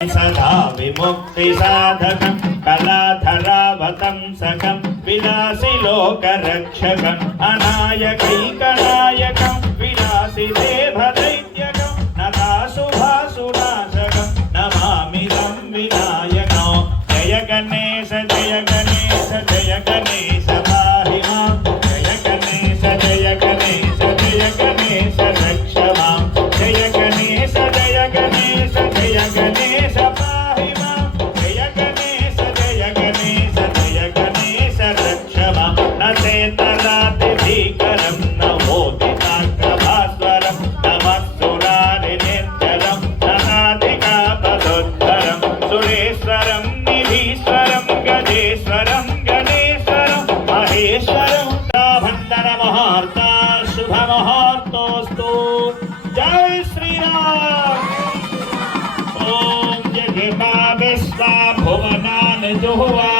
सदा विमुक्ति साधकं कलाधरावतंसकं विलासि लोकरक्षकं अनायकैकनायकं विलासि देवदैत्यकं नताशुभासुनाशकं नमामि तं विनायकं जय गणेश जय गणेश जय गणेश पाहि मां जय गणेश जय गणेश जय गणेश रक्ष मां जय गणेश जय गणेश जय गणेश पाहि मां जय गणेश जय गणेश जय गणेश रक्ष मां न चेतरातिभीकरं न होति नाग्रभास्वरं नमः सुरारिनिर्जरं ननाधिकापदोद्धरं सुरेश्वरं निधीश्वरं गजेश्वरं गणेश्वरं महेश्वरं भण्डनमुहूर्ता शुभमुहूर्तोऽस्तु जय श्रीराम। विश्वा भुवनानि जुह्वा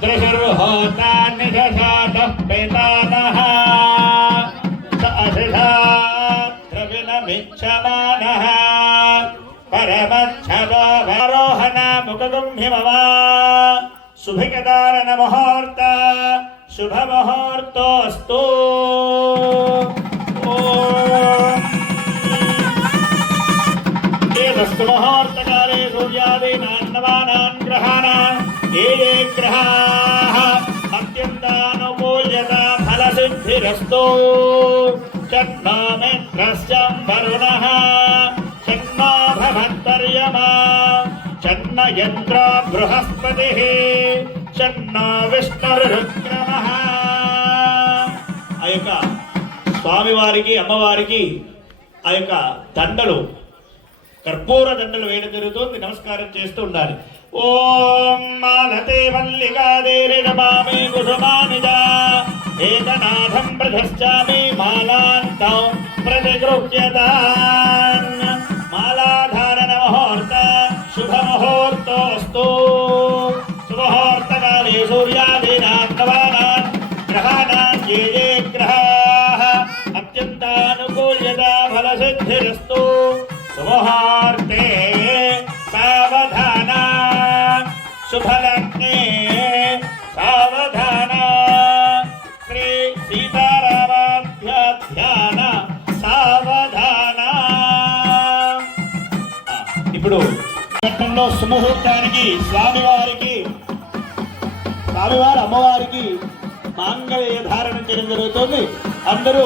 त्रिशुर्होतानि दशादः पितानः स असिधाद्रविणमिच्छमानः परमच्छवारोहणामुखगुम्भिमवा शुभकदारणमुहूर्त शुभमुहूर्तोऽस्तु। मुहूर्तकाले सूर्यादीनां नवानां ग्रहाणां ये ग्रहाः अत्यन्तानुकूल्यता फलसिद्धिरस्तु। चन्नो मित्रश्चं वरुणः चन्नो भवत्पर्यमा चन्न यन्द्रो बृहस्पतिः चन्नो विष्णुरुक्रमः। ఆ యొక్క స్వామివారికి అమ్మవారికి ఆ యొక్క దండలు కర్పూర దండలు వేయడం జరుగుతుంది. నమస్కారం చేస్తూ ఉండాలి. ఓం మాలతే మల్లికాదేవి నమామి కుసుమానిజా ఏకనాథం ప్రతిష్ఠామి మాలాంతం ప్రతిగృహ్యతాన్ మాలాధారణ ముహూర్త శుభముహూర్తోస్తు. శుభముహూర్తకాలే సూర్యాదీనాం నవానాం గ్రహాణాం ఏ ఏ గ్రహాః అత్యంతానుకూల్యతా ఫలసిద్ధిరస్తు. शुभमुहूर्ते सावधान शुभलग्ने सावधान श्री सीतारामाभ्याध्यान सावधान. ఇప్పుడు ఘట్టంలో సుముహూర్తానికి స్వామివారి అమ్మవారికి మాంగళ్య ధారణ చేయడం జరుగుతుంది. అందరూ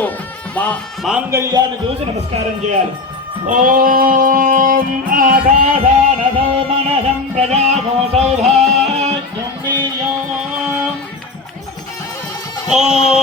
మాంగళ్యాన్ని చూసి నమస్కారం చేయాలి. ఓం ఆదాదానదో మనసం ప్రజాగో సౌభాగ్యం వీర్యం. ఓం